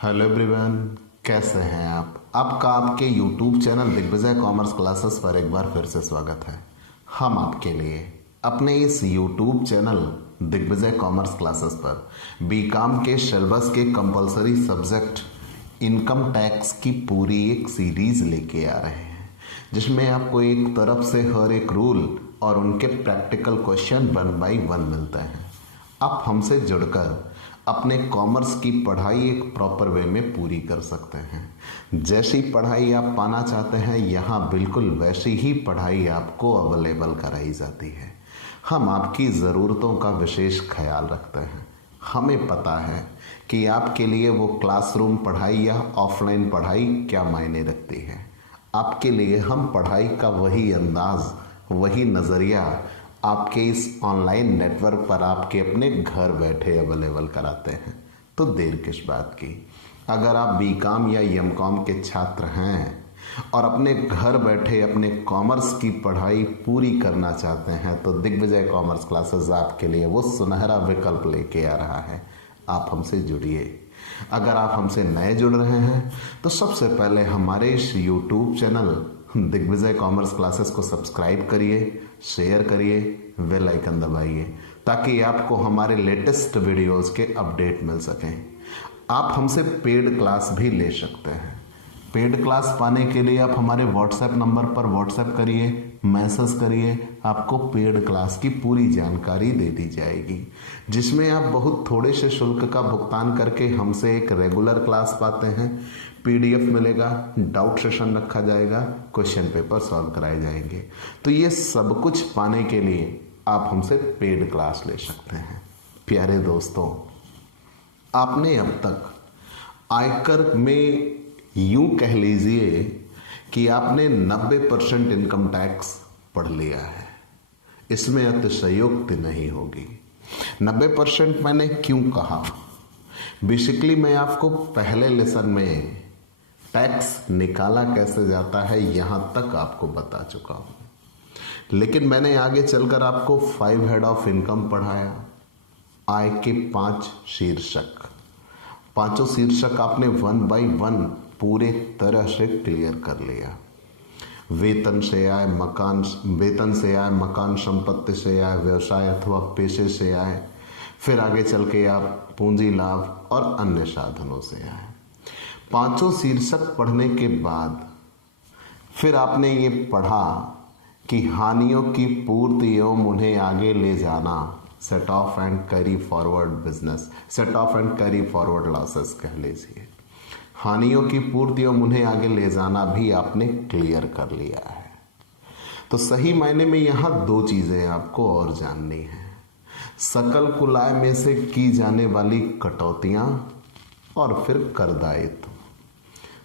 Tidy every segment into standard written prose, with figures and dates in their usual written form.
Hello everyone, कैसे हैं आप? आपका आपके YouTube channel Digvijay commerce classes पर एक बार फिर से स्वागत है। हम आपके लिए अपने इस YouTube channel Digvijay commerce classes पर बीकॉम के सिलेबस के कंपलसरी सब्जेक्ट इनकम टैक्स की पूरी एक सीरीज लेके आ रहे हैं, जिसमें आपको एक तरफ से हर एक रूल और उनके प्रैक्टिकल क्वेश्चन 1 बाय 1 मिलते हैं। आप हमसे जुड़कर अपने कॉमर्स की पढ़ाई एक प्रॉपर वे में पूरी कर सकते हैं। जैसी पढ़ाई आप पाना चाहते हैं, यहाँ बिल्कुल वैसी ही पढ़ाई आपको अवेलेबल कराई जाती है। हम आपकी ज़रूरतों का विशेष ख्याल रखते हैं। हमें पता है कि आपके लिए वो क्लासरूम पढ़ाई या ऑफलाइन पढ़ाई क्या मायने रखती है। आपके लिए हम पढ़ाई का वही अंदाज, वही नज़रिया आपके इस ऑनलाइन नेटवर्क पर आपके अपने घर बैठे अवेलेबल कराते हैं। तो देर किस बात की? अगर आप बीकॉम या एमकॉम के छात्र हैं और अपने घर बैठे अपने कॉमर्स की पढ़ाई पूरी करना चाहते हैं, तो दिग्विजय कॉमर्स क्लासेस आपके लिए वो सुनहरा विकल्प लेके आ रहा है। आप हमसे जुड़िए। अगर आप हमसे नए जुड़ रहे हैं तो सबसे पहले हमारे इस YouTube channel Digvijay commerce classes को सब्सक्राइब करिए, शेयर करिए, बेल आइकन दबाइए, ताकि आपको हमारे लेटेस्ट वीडियोस के अपडेट मिल सकें। आप हमसे पेड क्लास भी ले सकते हैं। पेड क्लास पाने के लिए आप हमारे व्हाट्सएप नंबर पर व्हाट्सएप करिए, मैसेज करिए, आपको पेड क्लास की पूरी जानकारी दे दी जाएगी, जिसमें आप बहुत थोड़े से शुल्क का भुगतान करके हमसे एक रेगुलर क्लास पाते हैं। पीडीएफ मिलेगा, डाउट सेशन रखा जाएगा, क्वेश्चन पेपर सॉल्व कराए जाएंगे। तो ये सब कुछ पाने के लिए आप हमसे पेड क्लास ले सकते हैं। प्यारे दोस्तों, आपने अब तक आयकर में यूं कह लीजिए कि आपने 90% इनकम टैक्स पढ़ लिया है। इसमें अतिशयोक्ति नहीं होगी। 90% मैंने क्यों कहा? बेसिकली मैं आपको पहले लेसन में टैक्स निकाला कैसे जाता है यहाँ तक आपको बता चुका हूँ, लेकिन मैंने आगे चलकर आपको 5 हेड ऑफ इनकम पढ़ाया। आय के 5 शीर्षक, पांचों शीर्षक आपने 1 बाय 1 पूरे तरह से क्लियर कर लिया। वेतन से आय, मकान संपत्ति से आय, व्यवसाय अथवा पेशे से आय, फिर आगे चल के आप पूंजी लाभ और अन्य साधनों से आय। पांचों शीर्षक पढ़ने के बाद फिर आपने ये पढ़ा कि हानियों की पूर्ति एवं उन्हें आगे ले जाना, set of and carry forward business, set of and carry forward losses कह लीजिए। हानियों की पूर्ति एवं उन्हें आगे ले जाना भी आपने क्लियर कर लिया है। तो सही मायने में यहाँ 2 चीजें आपको और जाननी है: सकल कुल आय में से की जाने वाली कटौतियां और फिर कर दायित्व।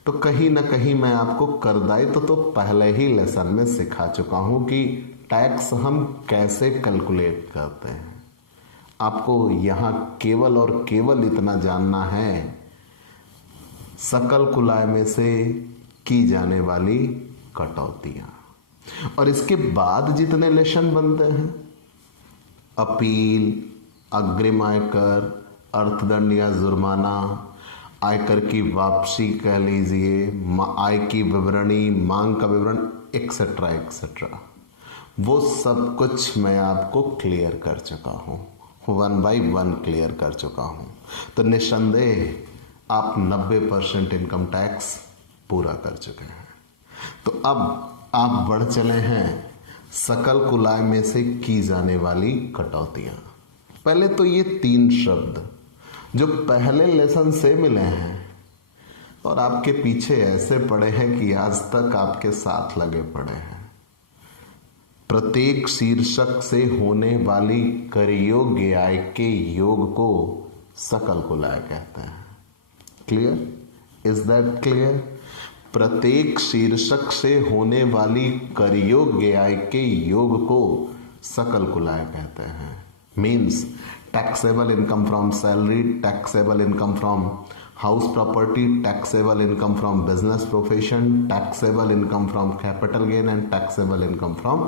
तो कहीं ना कहीं मैं आपको कर दायित्व तो पहले ही लेसन में सिखा चुका हूं कि टैक्स हम कैसे कैलकुलेट करते हैं। आपको यहाँ केवल और केवल इतना जानना है, सकल कुल आय में से की जाने वाली कटौतियां, और इसके बाद जितने लेसन बनते हैं, अपील, अग्रिम आयकर, अर्थदंड या जुर्माना, आयकर की वापसी कह लीजिए, आय की विवरणी, मांग का विवरण, एक्सेट्रा एक्सेट्रा, वो सब कुछ मैं आपको क्लियर कर चुका हूँ, 1 बाय 1 क्लियर कर चुका हूँ। तो निस्संदेह आप 90% इनकम टैक्स पूरा कर चुके हैं। तो अब आप बढ़ चले हैं सकल कुल आय में से की जाने वाली कटौतियां। पहले तो ये 3 शब्द जो पहले लेसन से मिले हैं और आपके पीछे ऐसे पड़े हैं कि आज तक आपके साथ लगे पड़े हैं। प्रत्येक शीर्षक से होने वाली कर योग्य आय के योग को सकल कुल आय कहते हैं। क्लियर? Is that clear? प्रत्येक शीर्षक से होने वाली कर योग्य आय के योग को सकल कुल आय कहते हैं। Means taxable income from salary, taxable income from house property, taxable income from business profession, taxable income from capital gain and taxable income from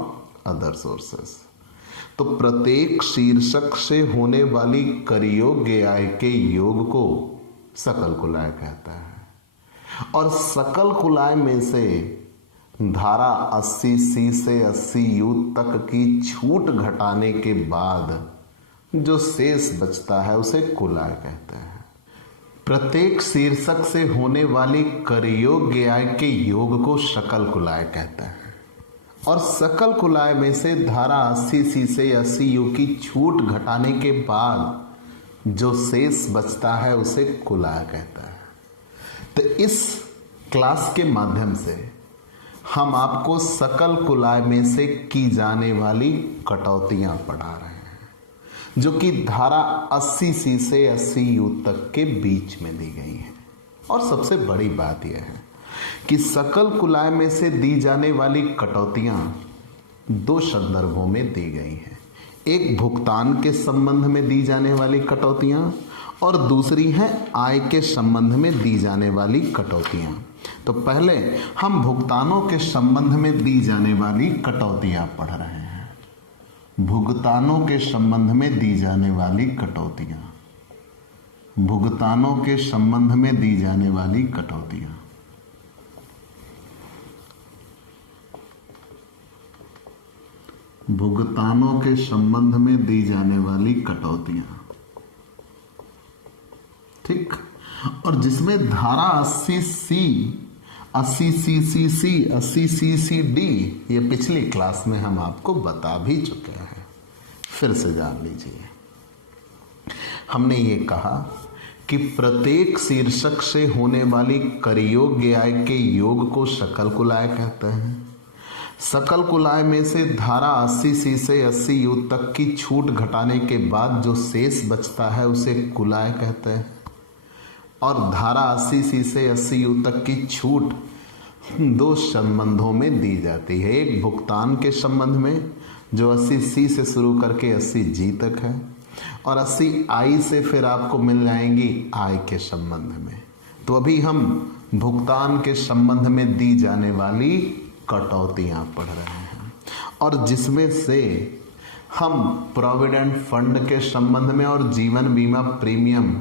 other sources. तो प्रत्येक शीर्षक से होने वाली कर योग्य आय के योग को सकल कुलाय कहता है। और सकल कुलाय में से धारा 80C से 80U तक की छूट घटाने के बाद जो शेष बचता है उसे कुलाय कहते हैं। प्रत्येक शीर्षक से होने वाली करयोग्य आय के योग को सकल कुलाय कहते हैं। और सकल कुलाय में से धारा 80C से 80U की छूट घटाने के बाद जो शेष बचता है उसे कुलाय कहता है। तो इस क्लास के माध्यम से हम आपको सकल कुलाय में से की जाने वाली कटौतियां पढ़ा रहे हैं, जो कि धारा 80C से 80U तक के बीच में दी गई है। और सबसे बड़ी बात यह है कि सकल कुलाय में से दी जाने वाली कटौतियां दो संदर्भों में दी गई हैं। एक भुगतान के संबंध में दी जाने वाली कटौतियां और दूसरी है आय के संबंध में दी जाने वाली कटौतियां। तो पहले हम भुगतानों के संबंध में दी जाने वाली कटौतियां पढ़ रहे हैं। भुगतानों के संबंध में दी जाने वाली कटौतियां, भुगतानों के संबंध में दी जाने वाली कटौतियां। भुगतानों के संबंध में दी जाने वाली कटौतियां, ठीक। और जिसमें धारा 80C, 80CCC, 80CCD ये पिछली क्लास में हम आपको बता भी चुके हैं, फिर से जान लीजिए। हमने ये कहा कि प्रत्येक शीर्षक से होने वाली करयोग्य आय के योग को सकल कुलाय कहते हैं। सकल कुलाय में से धारा 80C से 80U तक की छूट घटाने के बाद जो शेष बचता है उसे कुलाय कहते हैं। और धारा 80C से 80U तक की छूट दो संबंधों में दी जाती है। एक भुगतान के संबंध में जो 80C से शुरू करके 80G तक है, और 80I से फिर आपको मिल जाएंगी आय के संबंध में। तो अभी हम भुगतान के संबंध में दी जाने वाली कटौतियां पढ़ रहे हैं, और जिसमें से हम प्रोविडेंट फंड के संबंध में और जीवन बीमा प्रीमियम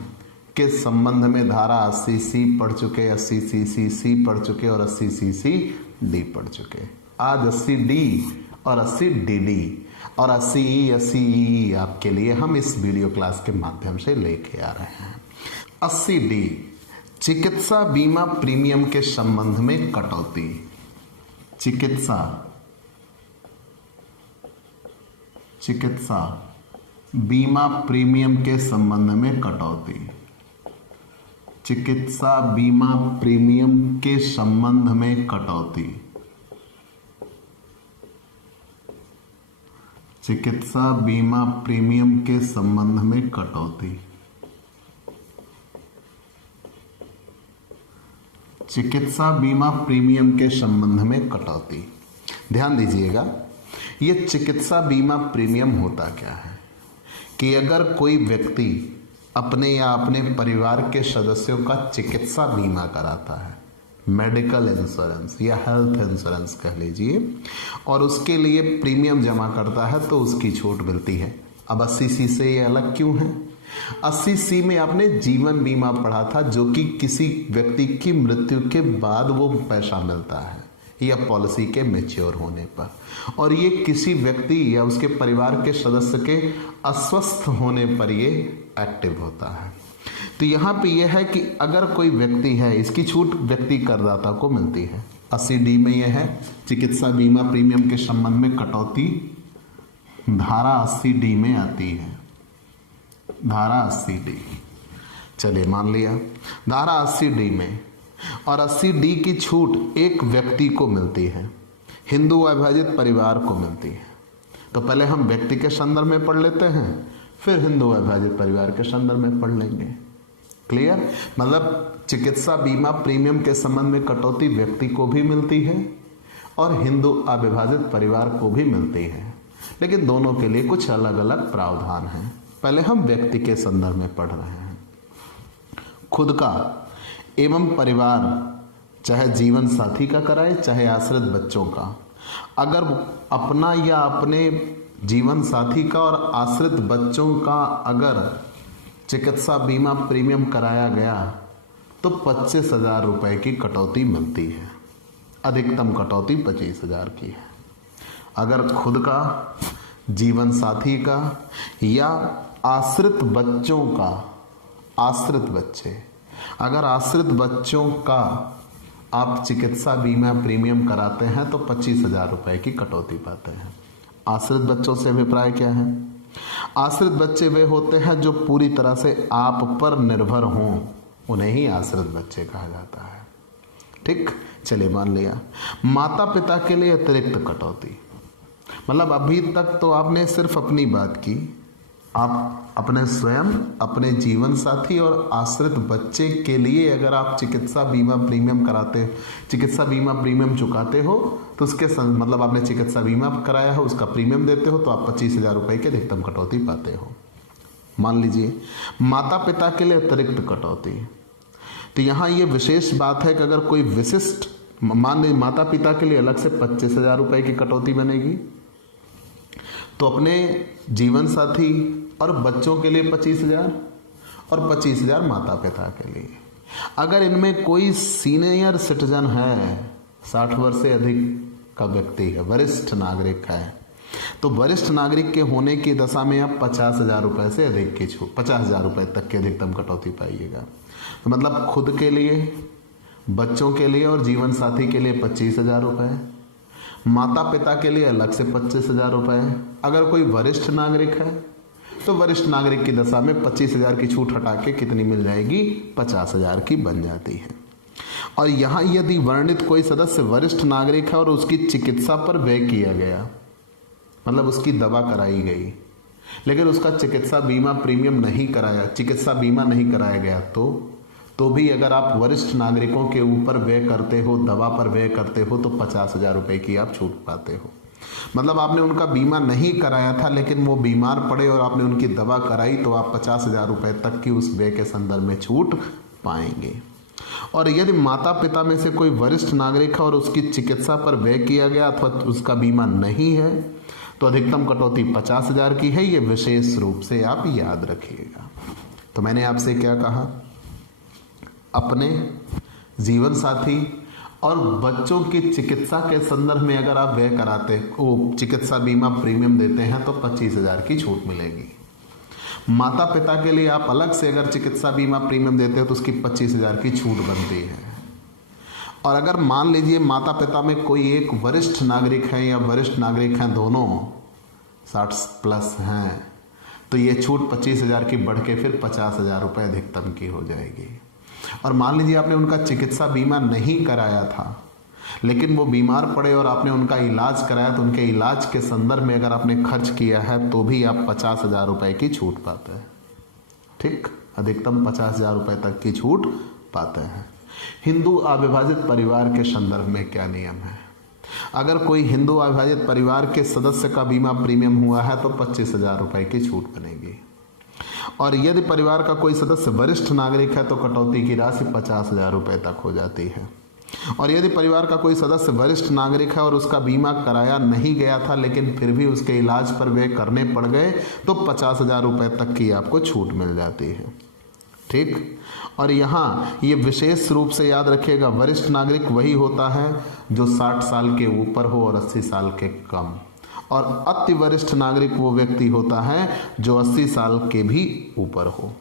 के संबंध में धारा 80C पढ़ चुके, 80CCC पढ़ चुके और 80CCD पढ़ चुके। आज 80D और 80DD और 80E, 80EE आपके लिए हम इस वीडियो क्लास के माध्यम से लेके आ रहे हैं। 80D चिकित्सा बीमा प्रीमियम के संबंध में कटौती। चिकित्सा बीमा प्रीमियम के संबंध में कटौती। चिकित्सा बीमा प्रीमियम के संबंध में कटौती। चिकित्सा बीमा प्रीमियम के संबंध में कटौती। चिकित्सा बीमा प्रीमियम के संबंध में कटौती। ध्यान दीजिएगा, ये चिकित्सा बीमा प्रीमियम होता क्या है कि अगर कोई व्यक्ति अपने या अपने परिवार के सदस्यों का चिकित्सा बीमा कराता है, मेडिकल इंश्योरेंस या हेल्थ इंश्योरेंस कह लीजिए, और उसके लिए प्रीमियम जमा करता है तो उसकी छूट मिलती है। अब 80C से ये अलग क्यों है? 80C में आपने जीवन बीमा पढ़ा था, जो कि किसी व्यक्ति की मृत्यु के बाद वो पैसा मिलता है या पॉलिसी के मैच्योर होने पर, और ये किसी व्यक्ति या उसके परिवार के सदस्य के अस्वस्थ होने पर ये एक्टिव होता है। तो यहाँ पे यह है कि अगर कोई व्यक्ति है, इसकी छूट व्यक्ति करदाता को मिलती है। 80D में यह है चिकित्सा बीमा प्रीमियम के संबंध में कटौती धारा 80D में आती है। धारा 80D, चलिए मान लिया धारा 80D में, और 80D की छूट एक व्यक्ति को मिलती है, हिंदू अविभाजित परिवार को मिलती है। तो पहले हम व्यक्ति के संदर्भ में पढ़ लेते हैं, फिर हिंदू अविभाजित परिवार के संदर्भ में पढ़ लेंगे। क्लियर? मतलब चिकित्सा बीमा प्रीमियम के संबंध में कटौती व्यक्ति को भी मिलती है और हिंदू अविभाजित परिवार को भी मिलती है, लेकिन दोनों के लिए कुछ अलग अलग प्रावधान हैं। पहले हम व्यक्ति के संदर्भ में पढ़ रहे हैं। खुद का एवं परिवार, चाहे जीवन साथी का कराए चाहे आश्रित बच्चों का, अगर अपना या अपने जीवन साथी का और आश्रित बच्चों का अगर चिकित्सा बीमा प्रीमियम कराया गया तो 25,000 रुपए की कटौती मिलती है। अधिकतम कटौती 25,000 की है। अगर खुद का, जीवन साथी का या आश्रित बच्चों का, आश्रित बच्चे, अगर आश्रित बच्चों का आप चिकित्सा बीमा प्रीमियम कराते हैं तो 25,000 रुपए की कटौती पाते हैं। आश्रित बच्चों से अभिप्राय क्या है? आश्रित बच्चे वे होते हैं जो पूरी तरह से आप पर निर्भर हों, उन्हें ही आश्रित बच्चे कहा जाता है। ठीक, चलिए मान लिया। माता पिता के लिए अतिरिक्त कटौती, मतलब अभी तक तो आपने सिर्फ अपनी बात की, आप अपने स्वयं, अपने जीवन साथी और आश्रित बच्चे के लिए अगर आप चिकित्सा बीमा प्रीमियम कराते, चिकित्सा बीमा प्रीमियम चुकाते हो तो उसके मतलब आपने चिकित्सा बीमा कराया हो, उसका प्रीमियम देते हो तो आप 25,000 रुपए की अधिकतम कटौती पाते हो। मान लीजिए माता पिता के लिए अतिरिक्त कटौती, तो यहाँ ये विशेष बात है कि अगर कोई विशिष्ट, मान लीजिए माता पिता के लिए अलग से 25,000 रुपए की कटौती बनेगी, तो अपने जीवन साथी और बच्चों के लिए 25,000 और 25,000 माता पिता के लिए। अगर इनमें कोई सीनियर सिटीजन है, 60 वर्ष से अधिक का व्यक्ति है, वरिष्ठ नागरिक है, तो वरिष्ठ नागरिक के होने की दशा में आप 50,000 रुपए से अधिक की छूट, 50,000 रुपए तक की अधिकतम कटौती पाइएगा। तो मतलब खुद के लिए, बच्चों के लिए और जीवन साथी के लिए 25,000 रुपए, माता पिता के लिए अलग से 25,000 रुपए। अगर कोई वरिष्ठ नागरिक है तो वरिष्ठ नागरिक की दशा में 25,000 की छूट हटा के कितनी मिल जाएगी? 50,000 की बन जाती है। और यहाँ यदि वर्णित कोई सदस्य वरिष्ठ नागरिक है और उसकी चिकित्सा पर व्यय किया गया, मतलब उसकी दवा कराई गई, लेकिन उसका चिकित्सा बीमा प्रीमियम नहीं कराया, चिकित्सा बीमा नहीं कराया गया, तो भी अगर आप वरिष्ठ नागरिकों के ऊपर व्यय करते हो, दवा पर व्यय करते हो, तो 50,000 रुपए की आप छूट पाते हो। मतलब आपने उनका बीमा नहीं कराया था लेकिन वो बीमार पड़े और आपने उनकी दवा कराई, तो आप 50,000 रुपए तक की उस व्यय के संदर्भ में छूट पाएंगे। और यदि माता पिता में से कोई वरिष्ठ नागरिक है और उसकी चिकित्सा पर व्यय किया गया अथवा उसका बीमा नहीं है, तो अधिकतम कटौती 50,000 की है। ये विशेष रूप से आप याद रखिएगा। तो मैंने आपसे क्या कहा? अपने जीवन साथी और बच्चों की चिकित्सा के संदर्भ में अगर आप व्यय कराते, वो चिकित्सा बीमा प्रीमियम देते हैं तो 25,000 की छूट मिलेगी। माता पिता के लिए आप अलग से अगर चिकित्सा बीमा प्रीमियम देते हो तो उसकी 25,000 की छूट बनती है। और अगर मान लीजिए माता पिता में कोई एक वरिष्ठ नागरिक है या वरिष्ठ नागरिक हैं, दोनों 60 प्लस हैं, तो ये छूट 25,000 की बढ़ के फिर 50,000 रुपये अधिकतम की हो जाएगी। और मान लीजिए आपने उनका चिकित्सा बीमा नहीं कराया था लेकिन वो बीमार पड़े और आपने उनका इलाज कराया, तो उनके इलाज के संदर्भ में अगर आपने खर्च किया है तो भी आप 50,000 रुपये की छूट पाते हैं। ठीक, अधिकतम 50,000 रुपये तक की छूट पाते हैं। हिंदू अविभाजित परिवार के संदर्भ में क्या नियम है? अगर कोई हिंदू अविभाजित परिवार के सदस्य का बीमा प्रीमियम हुआ है तो 25,000 रुपये की छूट बनेगी। और यदि परिवार का कोई सदस्य वरिष्ठ नागरिक है तो कटौती की राशि 50,000 रुपये तक हो जाती है। और यदि परिवार का कोई सदस्य वरिष्ठ नागरिक है और उसका बीमा कराया नहीं गया था लेकिन फिर भी उसके इलाज पर व्यय करने पड़ गए तो 50,000 रुपये तक की आपको छूट मिल जाती है। ठीक, और यहाँ ये विशेष रूप से याद रखिएगा, वरिष्ठ नागरिक वही होता है जो 60 साल के ऊपर हो और 80 साल के कम, और अति वरिष्ठ नागरिक वो व्यक्ति होता है जो 80 साल के भी ऊपर हो।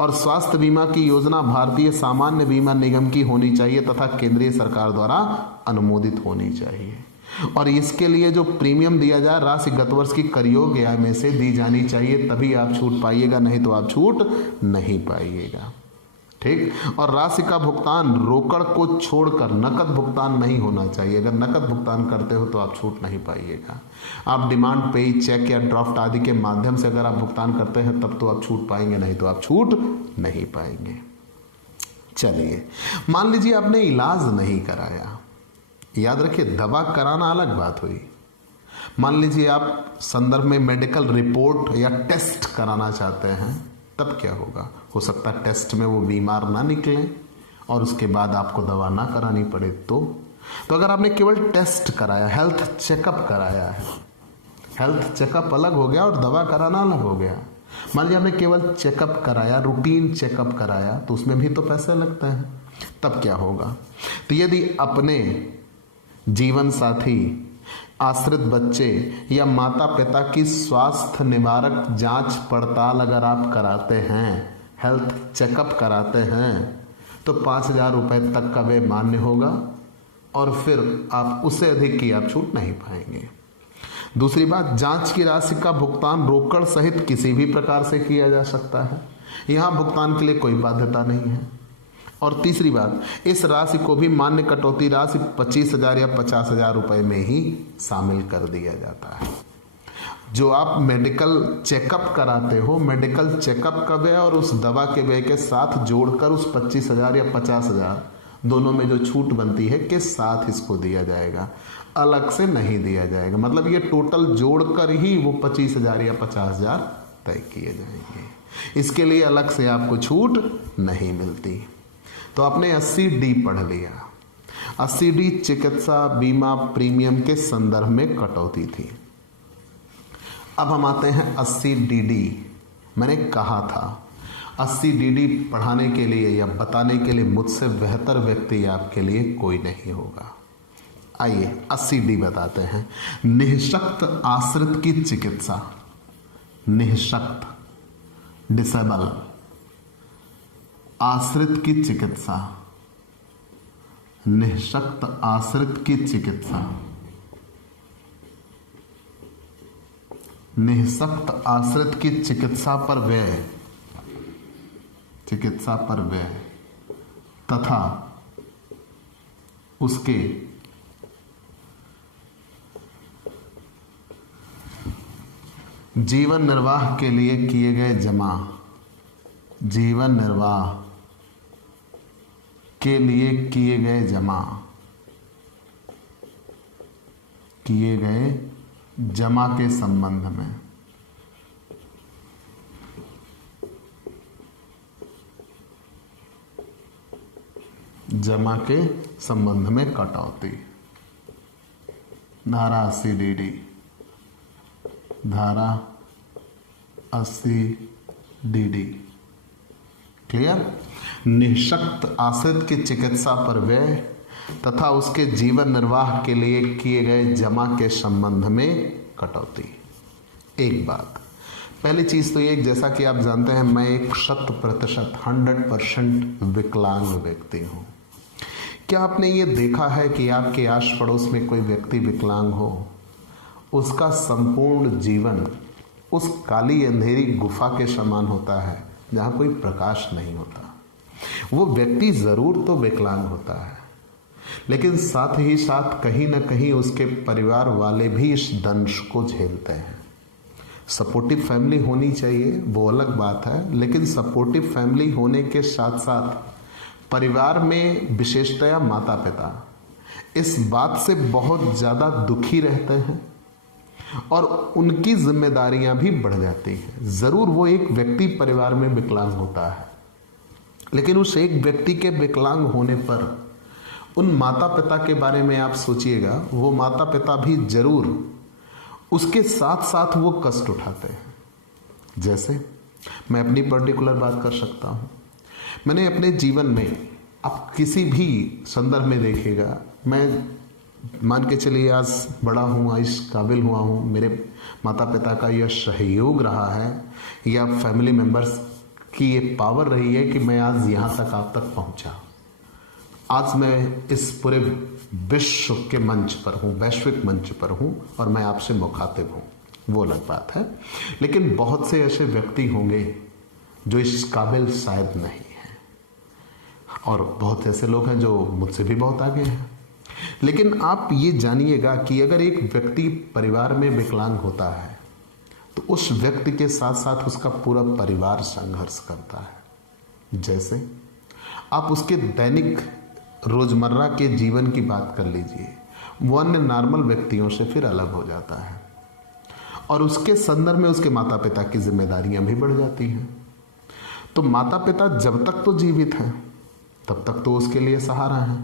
और स्वास्थ्य बीमा की योजना भारतीय सामान्य बीमा निगम की होनी चाहिए तथा केंद्रीय सरकार द्वारा अनुमोदित होनी चाहिए। और इसके लिए जो प्रीमियम दिया जाए राशि गत वर्ष की कर योग्य आय में से दी जानी चाहिए, तभी आप छूट पाइएगा, नहीं तो आप छूट नहीं पाइएगा। ठीक, और राशि का भुगतान रोकड़ को छोड़कर नकद भुगतान नहीं होना चाहिए। अगर नकद भुगतान करते हो तो आप छूट नहीं पाइएगा। आप डिमांड पे, चेक या ड्राफ्ट आदि के माध्यम से अगर आप भुगतान करते हैं तब तो आप छूट पाएंगे, नहीं तो आप छूट नहीं पाएंगे। चलिए, मान लीजिए आपने इलाज नहीं कराया, याद रखिए दवा कराना अलग बात हुई। मान लीजिए आप संदर्भ में मेडिकल रिपोर्ट या टेस्ट कराना चाहते हैं, तब क्या होगा? हो सकता है टेस्ट में वो बीमार ना निकले और उसके बाद आपको दवा ना करानी पड़े। तो अगर आपने केवल टेस्ट कराया, हेल्थ चेकअप कराया है, हेल्थ चेकअप अलग हो गया और दवा कराना अलग हो गया। मान लिया हमने केवल चेकअप कराया, रूटीन चेकअप कराया, तो उसमें भी तो पैसे लगते हैं। तब क्या होगा? तो यदि अपने जीवन साथी, आश्रित बच्चे या माता पिता की स्वास्थ्य निवारक जांच पड़ताल अगर आप कराते हैं, हेल्थ चेकअप कराते हैं, तो 5,000 रुपये तक का व्यय मान्य होगा और फिर आप उससे अधिक की आप छूट नहीं पाएंगे। दूसरी बात, जांच की राशि का भुगतान रोकड़ सहित किसी भी प्रकार से किया जा सकता है, यहां भुगतान के लिए कोई बाध्यता नहीं है। और तीसरी बात, इस राशि को भी मान्य कटौती राशि 25,000 या 50,000 रुपये में ही शामिल कर दिया जाता है। जो आप मेडिकल चेकअप कराते हो, मेडिकल चेकअप का व्यय और उस दवा के व्यय के साथ जोड़कर उस 25,000 या 50,000 दोनों में जो छूट बनती है के साथ इसको दिया जाएगा, अलग से नहीं दिया जाएगा। मतलब ये टोटल जोड़कर ही वो 25,000 या 50,000 तय किए जाएंगे। इसके लिए अलग से आपको छूट नहीं मिलती। तो आपने 80D पढ़ लिया। 80D चिकित्सा बीमा प्रीमियम के संदर्भ में कटौती थी। अब हम आते हैं 80DD। मैंने कहा था 80DD पढ़ाने के लिए या बताने के लिए मुझसे बेहतर व्यक्ति आपके लिए कोई नहीं होगा। आइए 80D बताते हैं। निःशक्त आश्रित की चिकित्सा, निःशक्त डिसेबल आश्रित की चिकित्सा, निःशक्त आश्रित की चिकित्सा, निःशक्त आश्रित की चिकित्सा पर व्यय, चिकित्सा पर व्यय तथा उसके जीवन निर्वाह के लिए किए गए जमा, जीवन निर्वाह के लिए किए गए जमा, किए गए जमा के संबंध में जमा के संबंध में कटौती। धारा 80DD, धारा 80DD क्लियर। निःशक्त आश्रित की चिकित्सा पर व्यय तथा उसके जीवन निर्वाह के लिए किए गए जमा के संबंध में कटौती। एक बात, पहली चीज तो ये, जैसा कि आप जानते हैं मैं एक 100% विकलांग व्यक्ति हूं। क्या आपने ये देखा है कि आपके आस पड़ोस में कोई व्यक्ति विकलांग हो, उसका संपूर्ण जीवन उस काली अंधेरी गुफा के समान होता है जहां कोई प्रकाश नहीं होता। वो व्यक्ति जरूर तो विकलांग होता है, लेकिन साथ ही साथ कहीं ना कहीं उसके परिवार वाले भी इस दंश को झेलते हैं। सपोर्टिव फैमिली होनी चाहिए, वो अलग बात है, लेकिन सपोर्टिव फैमिली होने के साथ साथ परिवार में विशेषतया माता पिता इस बात से बहुत ज़्यादा दुखी रहते हैं और उनकी जिम्मेदारियां भी बढ़ जाती हैं। ज़रूर वो एक व्यक्ति परिवार में विकलांग होता है, लेकिन उस एक व्यक्ति के विकलांग होने पर उन माता पिता के बारे में आप सोचिएगा, वो माता पिता भी जरूर उसके साथ साथ वो कष्ट उठाते हैं। जैसे मैं अपनी पर्टिकुलर बात कर सकता हूँ। मैंने अपने जीवन में, आप किसी भी संदर्भ में देखिएगा, मैं मान के चलिए आज बड़ा हूँ, आज काबिल हुआ हूँ, मेरे माता पिता का यह सहयोग रहा है या फैमिली मेम्बर्स की ये पावर रही है कि मैं आज यहाँ तक आप तक पहुँचा। आज मैं इस पूरे विश्व के मंच पर हूँ, वैश्विक मंच पर हूँ और मैं आपसे मुखातिब हूँ, वो अलग बात है। लेकिन बहुत से ऐसे व्यक्ति होंगे जो इस काबिल शायद नहीं है, और बहुत ऐसे लोग हैं जो मुझसे भी बहुत आगे हैं। लेकिन आप ये जानिएगा कि अगर एक व्यक्ति परिवार में विकलांग होता है तो उस व्यक्ति के साथ साथ उसका पूरा परिवार संघर्ष करता है। जैसे आप उसके दैनिक रोजमर्रा के जीवन की बात कर लीजिए, वो अन्य नॉर्मल व्यक्तियों से फिर अलग हो जाता है और उसके संदर्भ में उसके माता पिता की जिम्मेदारियां भी बढ़ जाती हैं। तो माता पिता जब तक तो जीवित हैं तब तक तो उसके लिए सहारा है,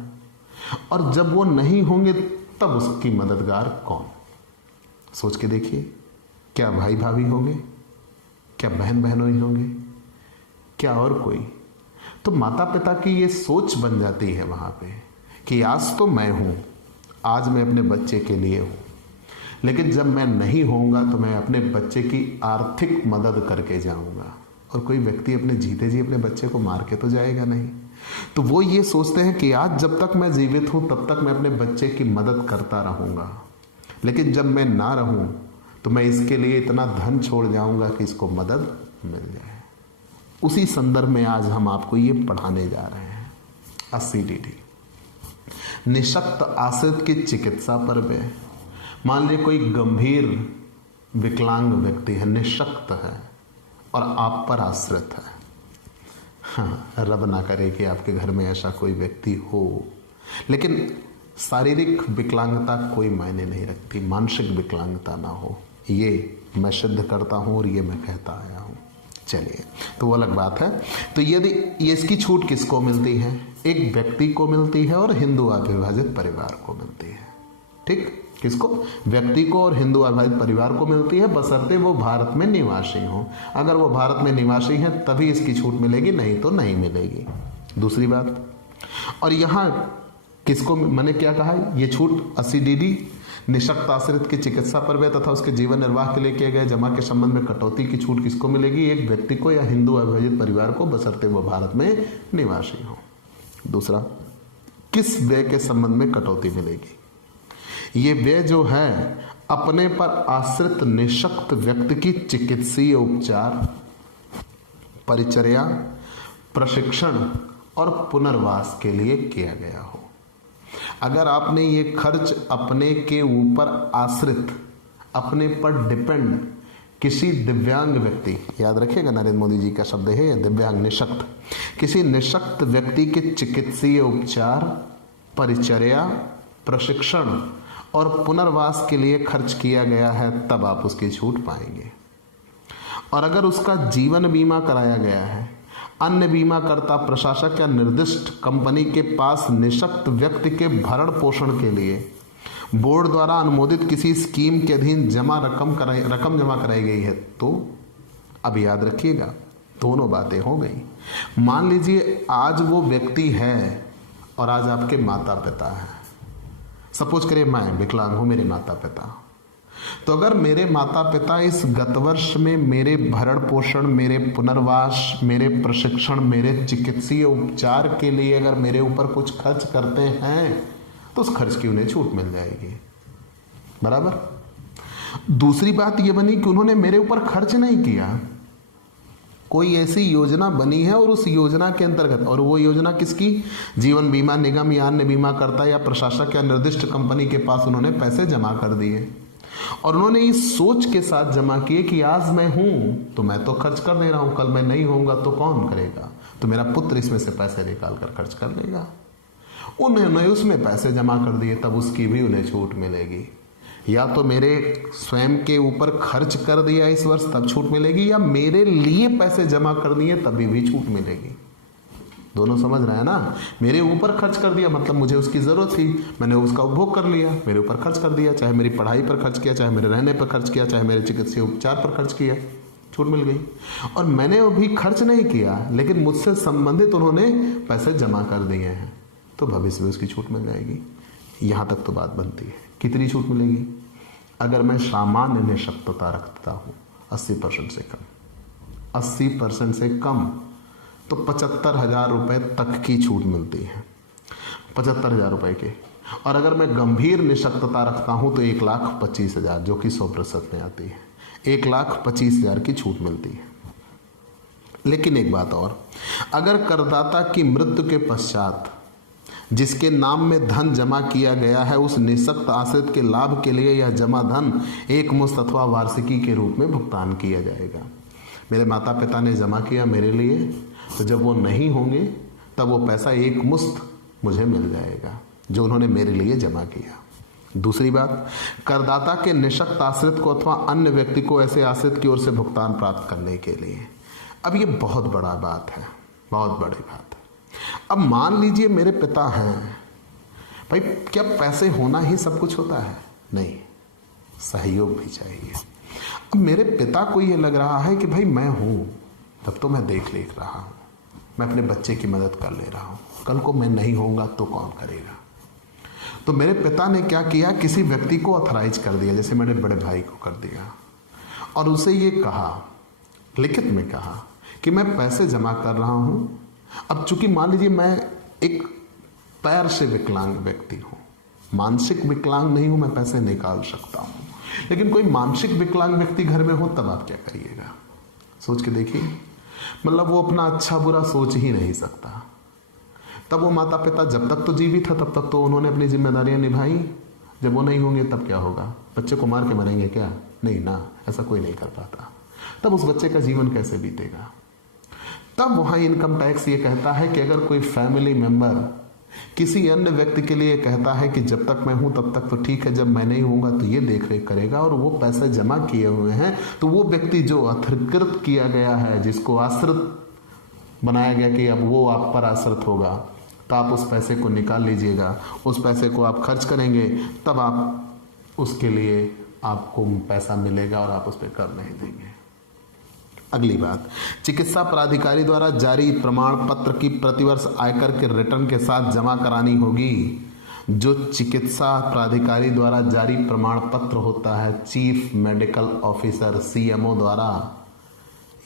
और जब वो नहीं होंगे तब उसकी मददगार कौन? सोच के देखिए, क्या भाई भाभी होंगे, क्या बहन बहनों ही होंगे? क्या और कोई? तो माता पिता की ये सोच बन जाती है वहां पे कि आज तो मैं हूं, आज मैं अपने बच्चे के लिए हूं, लेकिन जब मैं नहीं होऊंगा तो मैं अपने बच्चे की आर्थिक मदद करके जाऊंगा। और कोई व्यक्ति अपने जीते जी अपने बच्चे को मार के तो जाएगा नहीं। तो वो ये सोचते हैं कि आज जब तक मैं जीवित हूं तब तक मैं अपने बच्चे की मदद करता रहूंगा, लेकिन जब मैं ना रहूं तो मैं इसके लिए इतना धन छोड़ जाऊंगा कि इसको मदद मिल जाए। उसी संदर्भ में आज हम आपको ये पढ़ाने जा रहे हैं। ACDD, निशक्त आश्रित की चिकित्सा पर वे। मान लीजिए कोई गंभीर विकलांग व्यक्ति है, निशक्त है और आप पर आश्रित है। हाँ, रब ना करे कि आपके घर में ऐसा कोई व्यक्ति हो, लेकिन शारीरिक विकलांगता कोई मायने नहीं रखती, मानसिक विकलांगता ना हो, ये मैं सिद्ध करता हूं और ये मैं कहता आया हूं। चलिए, तो वो अलग बात है। तो यदि ये इसकी छूट किसको मिलती है? एक व्यक्ति को मिलती है और हिंदू अविभाजित परिवार को मिलती है। ठीक, किसको? व्यक्ति को और हिंदू अविभाजित परिवार को मिलती है, बशर्ते वो भारत में निवासी हो। अगर वो भारत में निवासी है तभी इसकी छूट मिलेगी, नहीं तो नहीं मिलेगी। दूसरी बात, और यहां किसको, मैंने क्या कहा, ये छूट ACDD, निशक्त आश्रित की चिकित्सा पर व्यय तथा उसके जीवन निर्वाह के लिए किए गए जमा के संबंध में कटौती की छूट किसको मिलेगी? एक व्यक्ति को या हिंदू अविभाजित परिवार को, बशर्ते वो भारत में निवासी हो। दूसरा, किस व्यय के संबंध में कटौती मिलेगी? ये व्यय जो है अपने पर आश्रित निशक्त व्यक्ति की चिकित्सीय उपचार, परिचर्या, प्रशिक्षण और पुनर्वास के लिए किया गया हो। अगर आपने ये खर्च अपने के ऊपर आश्रित, अपने पर डिपेंड किसी दिव्यांग व्यक्ति, याद रखिएगा नरेंद्र मोदी जी का शब्द है दिव्यांग, निशक्त, किसी निशक्त व्यक्ति के चिकित्सीय उपचार, परिचर्या, प्रशिक्षण और पुनर्वास के लिए खर्च किया गया है, तब आप उसकी छूट पाएंगे। और अगर उसका जीवन बीमा कराया गया है, अन्य बीमाकर्ता, प्रशासक या निर्दिष्ट कंपनी के पास निशक्त व्यक्ति के भरण पोषण के लिए बोर्ड द्वारा अनुमोदित किसी स्कीम के अधीन रकम जमा कराई गई है, तो अब याद रखिएगा दोनों बातें हो गई। मान लीजिए आज वो व्यक्ति है और आज आपके माता पिता हैं। सपोज करिए मैं विकलांग हूं, मेरे माता पिता, तो अगर मेरे माता पिता इस गत वर्ष में मेरे भरण पोषण, मेरे पुनर्वास, मेरे प्रशिक्षण, मेरे चिकित्सीय उपचार के लिए अगर मेरे ऊपर कुछ खर्च करते हैं तो उस खर्च की उन्हें छूट मिल जाएगी। बराबर। दूसरी बात यह बनी कि उन्होंने मेरे ऊपर खर्च नहीं किया, कोई ऐसी योजना बनी है और उस योजना के अंतर्गत, और वो योजना किसकी? जीवन बीमा निगम या अन्य बीमा करता या प्रशासक या निर्दिष्ट कंपनी के पास उन्होंने पैसे जमा कर दिए और उन्होंने इस सोच के साथ जमा किए कि आज मैं हूं तो मैं तो खर्च कर दे रहा हूं, कल मैं नहीं होऊंगा तो कौन करेगा? तो मेरा पुत्र इसमें से पैसे निकाल कर खर्च कर लेगा। उन्होंने उसमें पैसे जमा कर दिए, तब उसकी भी उन्हें छूट मिलेगी। या तो मेरे स्वयं के ऊपर खर्च कर दिया इस वर्ष तब छूट मिलेगी, या मेरे लिए पैसे जमा कर दिए तभी भी छूट मिलेगी। दोनों समझ रहे हैं ना? मेरे ऊपर खर्च कर दिया मतलब मुझे उसकी जरूरत थी, मैंने उसका उपभोग कर लिया, मेरे ऊपर खर्च कर दिया, चाहे मेरी पढ़ाई पर खर्च किया, चाहे मेरे रहने पर खर्च किया, चाहे मेरे चिकित्सीय उपचार पर खर्च किया, छूट मिल गई। और मैंने अभी खर्च नहीं किया लेकिन मुझसे संबंधित उन्होंने पैसे जमा कर दिए हैं, तो भविष्य में उसकी छूट मिल जाएगी। यहां तक तो बात बनती है। कितनी छूट मिलेगी? अगर मैं सामान्य निशक्तता रखता हूं 80% से कम, 80% से कम, तो 75,000 रुपये तक की छूट मिलती है, 75,000 रुपये के। और अगर मैं गंभीर निशक्तता रखता हूं तो 1,25,000, जो कि 100% में आती है, 1,25,000 की छूट मिलती है। लेकिन एक बात और, अगर करदाता की मृत्यु के पश्चात जिसके नाम में धन जमा किया गया है उस निशक्त आश्रित के लाभ के लिए यह जमा धन एक मुश्त अथवा वार्षिकी के रूप में भुगतान किया जाएगा। मेरे माता पिता ने जमा किया मेरे लिए, तो जब वो नहीं होंगे तब वो पैसा एक मुश्त मुझे मिल जाएगा जो उन्होंने मेरे लिए जमा किया। दूसरी बात, करदाता के निशक्त आश्रित को अथवा अन्य व्यक्ति को ऐसे आश्रित की ओर से भुगतान प्राप्त करने के लिए। अब ये बहुत बड़ा बात है, बहुत बड़ी बात है। अब मान लीजिए मेरे पिता हैं, भाई क्या पैसे होना ही सब कुछ होता है? नहीं, सहयोग भी चाहिए। अब मेरे पिता को ये लग रहा है कि भाई मैं हूँ, तब तो मैं देख लिख रहा हूँ, मैं अपने बच्चे की मदद कर ले रहा हूँ, कल को मैं नहीं होऊंगा तो कौन करेगा। तो मेरे पिता ने क्या किया, किसी व्यक्ति को ऑथराइज कर दिया, जैसे मेरे बड़े भाई को कर दिया, और उसे ये कहा, लिखित में कहा कि मैं पैसे जमा कर रहा हूँ। अब चूंकि मान लीजिए मैं एक पैर से विकलांग व्यक्ति हूँ, मानसिक विकलांग नहीं हूँ, मैं पैसे निकाल सकता हूँ, लेकिन कोई मानसिक विकलांग व्यक्ति घर में हो तब आप क्या करिएगा, सोच के देखिए। मतलब वो अपना अच्छा बुरा सोच ही नहीं सकता। तब वो माता पिता जब तक तो जीवित था तब तक तो उन्होंने अपनी जिम्मेदारियां निभाई, जब वो नहीं होंगे तब क्या होगा, बच्चे को मार के मरेंगे क्या, नहीं ना, ऐसा कोई नहीं कर पाता। तब उस बच्चे का जीवन कैसे बीतेगा। तब वहां इनकम टैक्स ये कहता है कि अगर कोई फैमिली मेंबर किसी अन्य व्यक्ति के लिए कहता है कि जब तक मैं हूं तब तक तो ठीक है, जब मैं नहीं होऊंगा तो ये देख रेख करेगा, और वो पैसे जमा किए हुए हैं, तो वो व्यक्ति जो अधिकृत किया गया है, जिसको आश्रित बनाया गया कि अब वो आप पर आश्रित होगा, तो आप उस पैसे को निकाल लीजिएगा, उस पैसे को आप खर्च करेंगे, तब आप उसके लिए आपको पैसा मिलेगा और आप उस पर कर नहीं देंगे। अगली बात, चिकित्सा प्राधिकारी द्वारा जारी प्रमाण पत्र की प्रतिवर्ष आयकर के रिटर्न के साथ जमा करानी होगी। जो चिकित्सा प्राधिकारी द्वारा जारी प्रमाण पत्र होता है चीफ मेडिकल ऑफिसर CMO द्वारा,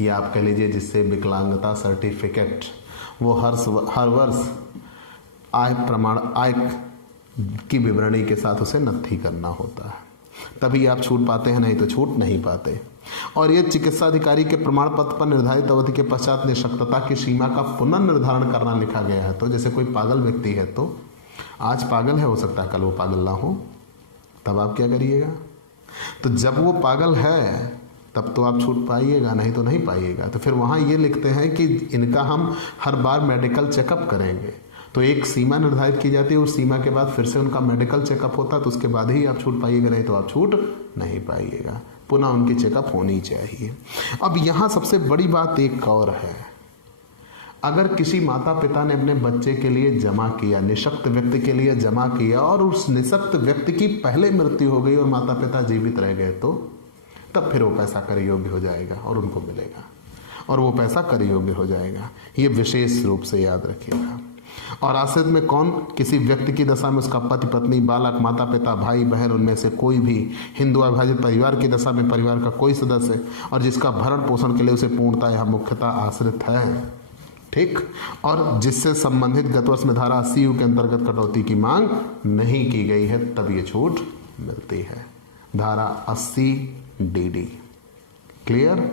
या आप कह लीजिए जिससे विकलांगता सर्टिफिकेट, वो हर वर्ष आय की विवरणी के साथ उसे नत्थी करना होता है, तभी आप छूट पाते हैं, नहीं तो छूट नहीं पाते। और ये चिकित्सा अधिकारी के प्रमाण पत्र पर निर्धारित अवधि के पश्चात निःशक्तता की सीमा का पुनर्निर्धारण करना लिखा गया है। तो जैसे कोई पागल व्यक्ति है, तो आज पागल है, हो सकता है कल वो पागल ना हो, तब आप क्या करिएगा। तो जब वो पागल है तब तो आप छूट पाइएगा, नहीं तो नहीं पाइएगा। तो फिर वहाँ ये लिखते हैं कि इनका हम हर बार मेडिकल चेकअप करेंगे, तो एक सीमा निर्धारित की जाती है, उस सीमा के बाद फिर से उनका मेडिकल चेकअप होता है, तो उसके बाद ही आप छूट पाइएगा, नहीं तो आप छूट नहीं पाइएगा। पुनः उनकी चेकअप होनी चाहिए। अब यहाँ सबसे बड़ी बात एक और है, अगर किसी माता पिता ने अपने बच्चे के लिए जमा किया, निःशक्त व्यक्ति के लिए जमा किया, और उस निःशक्त व्यक्ति की पहले मृत्यु हो गई और माता पिता जीवित रह गए, तो तब फिर वो पैसा कर योग्य हो जाएगा और उनको मिलेगा, और वो पैसा कर योग्य हो जाएगा। ये विशेष रूप से याद रखिएगा। और आश्रित में कौन, किसी व्यक्ति की दशा में उसका पति पत्नी बालक माता पिता भाई बहन उनमें से कोई भी, हिंदू अविभाजित परिवार की दशा में परिवार का कोई सदस्य, और जिसका भरण पोषण के लिए उसे पूर्णतः यह मुख्यतः आश्रित है, ठीक, और जिससे संबंधित गत वर्ष में धारा 80U के अंतर्गत कटौती की मांग नहीं की गई है, तब ये छूट मिलती है। धारा 80DD क्लियर।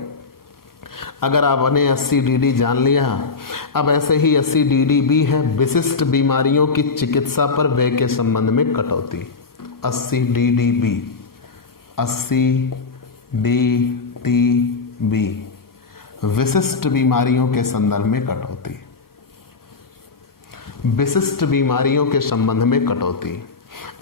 अगर आपने 80DD जान लिया, अब ऐसे ही 80DD भी है, विशिष्ट बीमारियों की चिकित्सा पर व्यय के संबंध में कटौती। 80DD 80DTB विशिष्ट बीमारियों के संदर्भ में कटौती, विशिष्ट बीमारियों के संबंध में कटौती।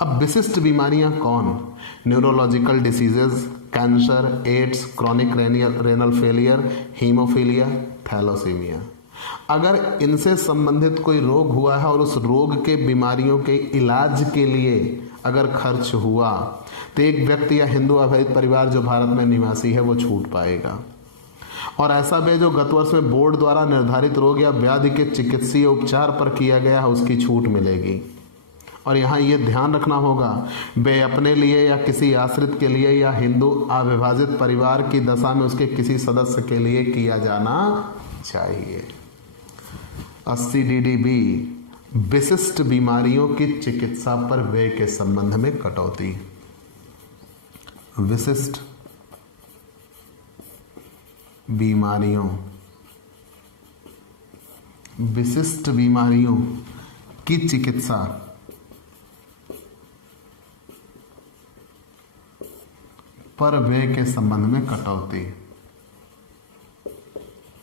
अब विशिष्ट बीमारियां कौन, neurological diseases, cancer, AIDS, chronic renal failure, haemophilia, thalassaemia. अगर इनसे संबंधित कोई रोग हुआ है और उस रोग के बीमारियों के इलाज के लिए अगर खर्च हुआ, तो एक व्यक्ति या हिंदू अविभाजित परिवार जो भारत में निवासी है वो छूट पाएगा। और ऐसा भी जो गत वर्ष में बोर्ड द्वारा निर्धारित रोग या व्याधि के चिकित्सीय उपचार पर किया गया है, उसकी छूट मिलेगी। और यहाँ ये ध्यान रखना होगा, वे अपने लिए या किसी आश्रित के लिए या हिंदू अविभाजित परिवार की दशा में उसके किसी सदस्य के लिए किया जाना चाहिए। 80DD भी विशिष्ट बीमारियों की चिकित्सा पर व्यय के संबंध में कटौती। विशिष्ट बीमारियों की चिकित्सा पर व्यय के संबंध में कटौती,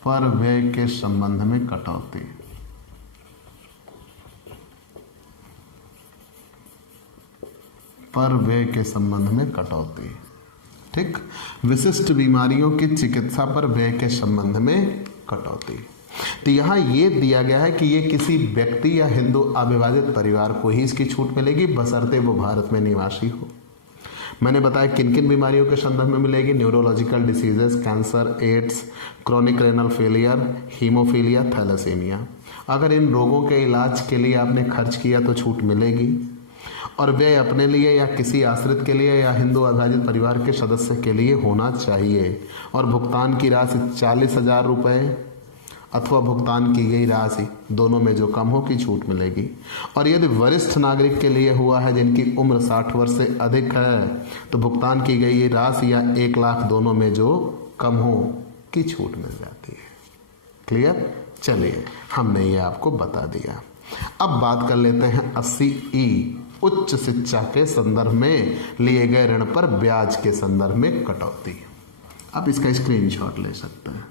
पर व्यय के संबंध में कटौती। पर व्यय के संबंध में कटौती, ठीक। विशिष्ट बीमारियों की चिकित्सा पर व्यय के संबंध में कटौती। तो यहाँ ये दिया गया है कि ये किसी व्यक्ति या हिंदू अविभाजित परिवार को ही इसकी छूट मिलेगी, बशर्ते वो भारत में निवासी हो। मैंने बताया किन किन बीमारियों के संदर्भ में मिलेगी, neurological diseases, cancer, AIDS, chronic renal failure, haemophilia, thalassaemia. अगर इन रोगों के इलाज के लिए आपने खर्च किया तो छूट मिलेगी, और वे अपने लिए या किसी आश्रित के लिए या हिंदू अविभाजित परिवार के सदस्य के लिए होना चाहिए, और भुगतान की राशि 40,000 रुपये अथवा भुगतान की गई राशि दोनों में जो कम हो की छूट मिलेगी। और यदि वरिष्ठ नागरिक के लिए हुआ है जिनकी उम्र 60 वर्ष से अधिक है तो भुगतान की गई राशि या 1 लाख दोनों में जो कम हो की छूट मिल जाती है। क्लियर? चलिए, हमने ये आपको बता दिया। अब बात कर लेते हैं 80E उच्च शिक्षा के संदर्भ में लिए गए ऋण पर ब्याज के संदर्भ में कटौती। आप इसका स्क्रीनशॉट ले सकते हैं।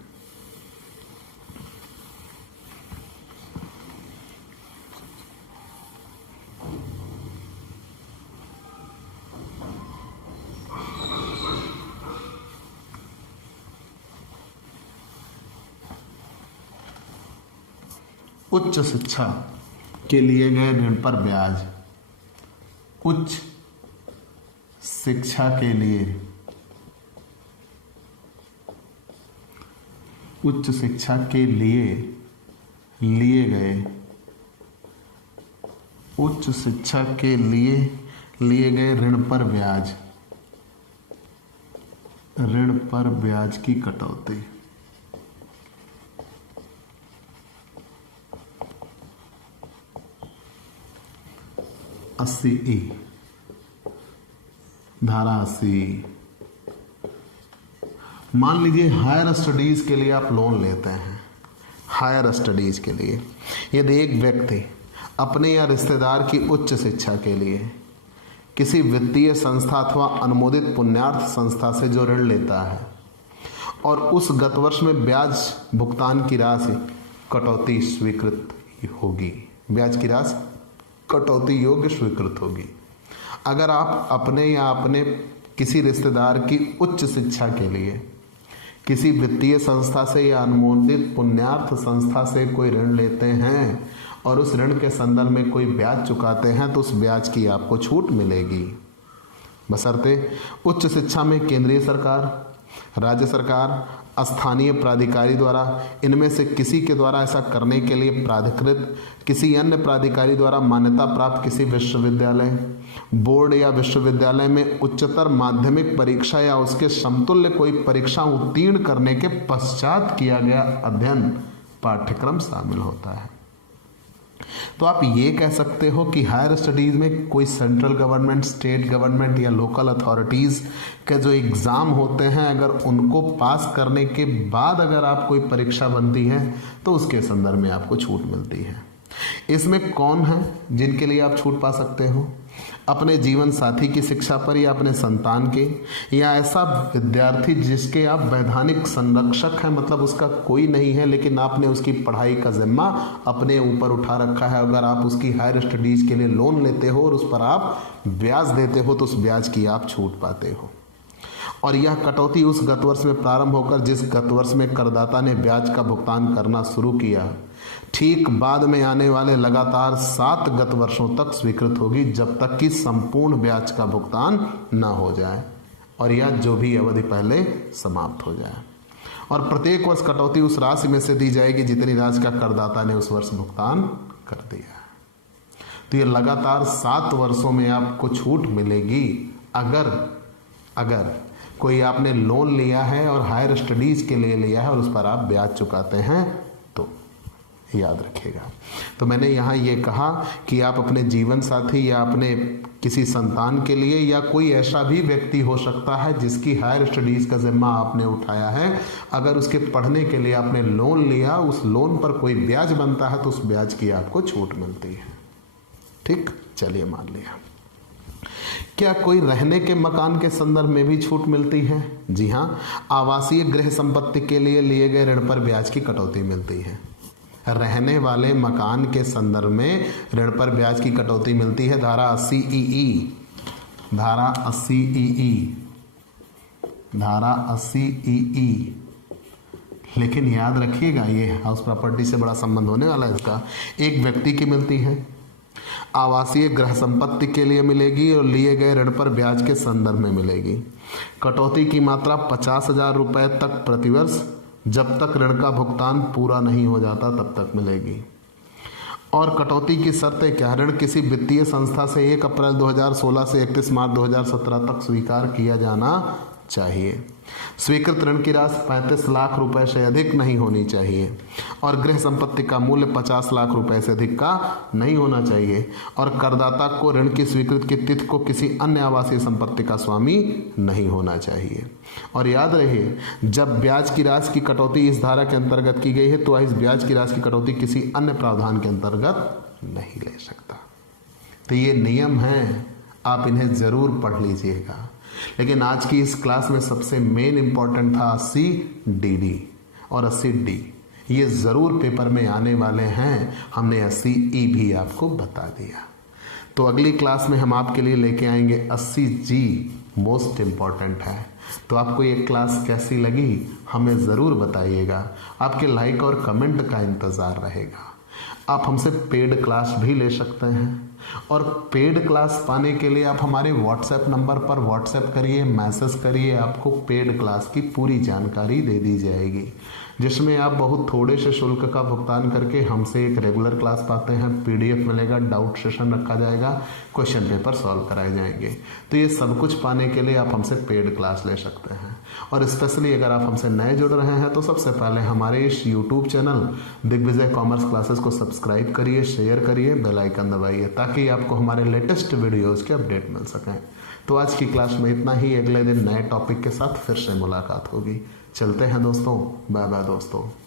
उच्च शिक्षा के लिए गए ऋण पर ब्याज। उच्च शिक्षा के लिए लिए गए उच्च शिक्षा के लिए गए ऋण पर ब्याज की कटौती। E धारा 80। मान लीजिए हायर स्टडीज के लिए आप लोन लेते हैं। हायर स्टडीज के लिए यदि एक व्यक्ति अपने या रिश्तेदार की उच्च शिक्षा के लिए किसी वित्तीय संस्था अथवा अनुमोदित पुण्यार्थ संस्था से जो ऋण लेता है और उस गत वर्ष में ब्याज भुगतान की राशि कटौती स्वीकृत होगी, ब्याज की राशि कटौती योग्य स्वीकृत होगी। अगर आप अपने या अपने किसी रिश्तेदार की उच्च शिक्षा के लिए किसी वित्तीय संस्था से या अनुमोदित पुण्यार्थ संस्था से कोई ऋण लेते हैं और उस ऋण के संदर्भ में कोई ब्याज चुकाते हैं तो उस ब्याज की आपको छूट मिलेगी, बशर्ते उच्च शिक्षा में केंद्रीय सरकार, राज्य सरकार, स्थानीय प्राधिकारी द्वारा इनमें से किसी के द्वारा ऐसा करने के लिए प्राधिकृत किसी अन्य प्राधिकारी द्वारा मान्यता प्राप्त किसी विश्वविद्यालय, बोर्ड या विश्वविद्यालय में उच्चतर माध्यमिक परीक्षा या उसके समतुल्य कोई परीक्षा उत्तीर्ण करने के पश्चात किया गया अध्ययन पाठ्यक्रम शामिल होता है। तो आप ये कह सकते हो कि हायर स्टडीज़ में कोई सेंट्रल गवर्नमेंट, स्टेट गवर्नमेंट या लोकल अथॉरिटीज़ के जो एग्ज़ाम होते हैं, अगर उनको पास करने के बाद अगर आप कोई परीक्षा बनती है तो उसके संदर्भ में आपको छूट मिलती है। इसमें कौन है जिनके लिए आप छूट पा सकते हो? अपने जीवन साथी की शिक्षा पर या अपने संतान के, या ऐसा विद्यार्थी जिसके आप वैधानिक संरक्षक हैं, मतलब उसका कोई नहीं है लेकिन आपने उसकी पढ़ाई का जिम्मा अपने ऊपर उठा रखा है। अगर आप उसकी हायर स्टडीज़ के लिए लोन लेते हो और उस पर आप ब्याज देते हो तो उस ब्याज की आप छूट पाते हो। और यह कटौती उस गत वर्ष में प्रारंभ होकर जिस गत वर्ष में करदाता ने ब्याज का भुगतान करना शुरू किया, ठीक बाद में आने वाले लगातार 7 गत वर्षों तक स्वीकृत होगी, जब तक कि संपूर्ण ब्याज का भुगतान न हो जाए और यह जो भी अवधि पहले समाप्त हो जाए। और प्रत्येक वर्ष कटौती उस राशि में से दी जाएगी जितनी राशि का करदाता ने उस वर्ष भुगतान कर दिया। तो ये लगातार 7 वर्षों में आपको छूट मिलेगी अगर कोई आपने लोन लिया है और हायर स्टडीज़ के लिए लिया है और उस पर आप ब्याज चुकाते हैं तो याद रखिएगा। तो मैंने यहाँ ये कहा कि आप अपने जीवन साथी या अपने किसी संतान के लिए या कोई ऐसा भी व्यक्ति हो सकता है जिसकी हायर स्टडीज़ का जिम्मा आपने उठाया है, अगर उसके पढ़ने के लिए आपने लोन लिया, उस लोन पर कोई ब्याज बनता है तो उस ब्याज की आपको छूट मिलती है। ठीक, चलिए मान लिया। क्या कोई रहने के मकान के संदर्भ में भी छूट मिलती है? जी हाँ, आवासीय गृह संपत्ति के लिए गए ऋण पर ब्याज की कटौती मिलती है। रहने वाले मकान के संदर्भ में ऋण पर ब्याज की कटौती मिलती है। धारा 80E। लेकिन याद रखिएगा, ये हाउस प्रॉपर्टी से बड़ा संबंध होने वाला है इसका। एक व्यक्ति की मिलती है, आवासीय गृह संपत्ति के लिए मिलेगी और लिए गए ऋण पर ब्याज के संदर्भ में मिलेगी। कटौती की मात्रा 50,000 रुपये तक प्रतिवर्ष, जब तक ऋण का भुगतान पूरा नहीं हो जाता तब तक मिलेगी। और कटौती की शर्तें क्या? ऋण किसी वित्तीय संस्था से 1 अप्रैल 2016 से 31 मार्च 2017 तक स्वीकार किया जाना चाहिए। स्वीकृत ऋण की राशि 35 लाख रुपए से अधिक नहीं होनी चाहिए और गृह संपत्ति का मूल्य 50 लाख रुपए से अधिक का नहीं होना चाहिए और करदाता को ऋण की स्वीकृत की तिथि को किसी अन्य आवासीय संपत्ति का स्वामी नहीं होना चाहिए। और याद रहे, जब ब्याज की राशि की कटौती इस धारा के अंतर्गत की गई है तो इस ब्याज की राशि की कटौती किसी अन्य प्रावधान के अंतर्गत नहीं ले सकता। तो ये नियम हैं, आप इन्हें जरूर पढ़ लीजिएगा। लेकिन आज की इस क्लास में सबसे मेन इंपॉर्टेंट था 80DD और 80D। ये ज़रूर पेपर में आने वाले हैं, हमने 80E भी आपको बता दिया। तो अगली क्लास में हम आपके लिए लेके आएंगे 80G, मोस्ट इम्पॉर्टेंट है। तो आपको ये क्लास कैसी लगी हमें ज़रूर बताइएगा। आपके लाइक और कमेंट का इंतज़ार रहेगा। आप हमसे पेड क्लास भी ले सकते हैं और पेड क्लास पाने के लिए आप हमारे व्हाट्सएप नंबर पर व्हाट्सएप करिए, मैसेज करिए, आपको पेड क्लास की पूरी जानकारी दे दी जाएगी, जिसमें आप बहुत थोड़े से शुल्क का भुगतान करके हमसे एक रेगुलर क्लास पाते हैं। PDF मिलेगा, डाउट सेशन रखा जाएगा, क्वेश्चन पेपर सॉल्व कराए जाएंगे। तो ये सब कुछ पाने के लिए आप हमसे पेड क्लास ले सकते हैं। और स्पेशली अगर आप हमसे नए जुड़ रहे हैं तो सबसे पहले हमारे इस YouTube channel Digvijay commerce classes को सब्सक्राइब करिए, शेयर करिए, बेल आइकन दबाइए ताकि आपको हमारे लेटेस्ट वीडियोज़ के अपडेट मिल सकें। तो आज की क्लास में इतना ही। अगले दिन नए टॉपिक के साथ फिर से मुलाकात होगी। चलते हैं दोस्तों, बाय बाय दोस्तों।